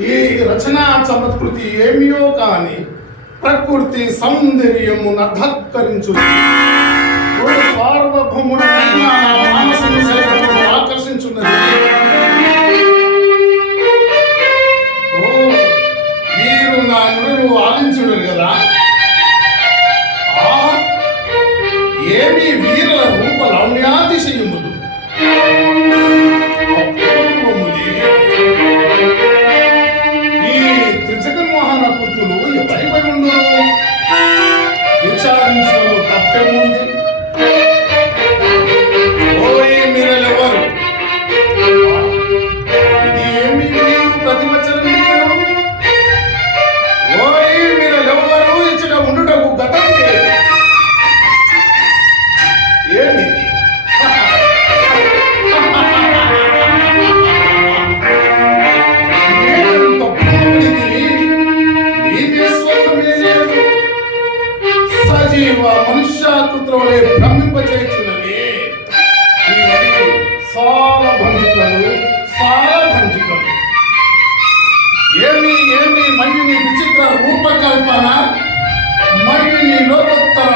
ఈ రచనా చమత్కృతి ఏమియో కాని ప్రకృతి సౌందర్యమును అధక్కరించు సార్వభౌముడు ఆకర్షించున్నది. మీరు నా నుడు ఆలించుడు కదా. ఏమి వీరుల రూప లౌణ్యాతిశయములు మూర్తులు ఎవరిపై ఉండరు చేసి మనుష్యాకృతులే భ్రమింపచేస్తున్నది సాల భంజికలు సాల భంజికలు ఏమి ఏమి మళ్ళీ నీ విచిత్ర రూపకల్పన మళ్ళీ నీ లోకోత్తర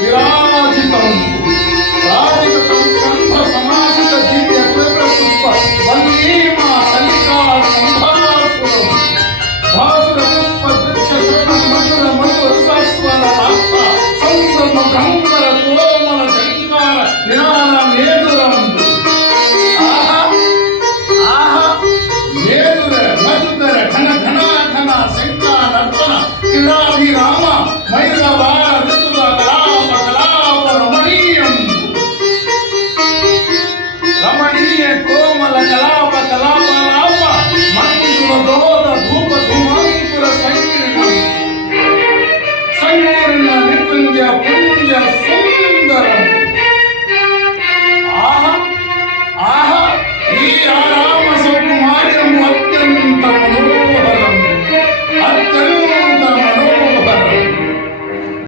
విరాజితం రాజిక సంస్కంధ సమాసిత దివ్య త్రిపుర పుష్ప. వందే మా కలికా సంభాసురం. భాసుర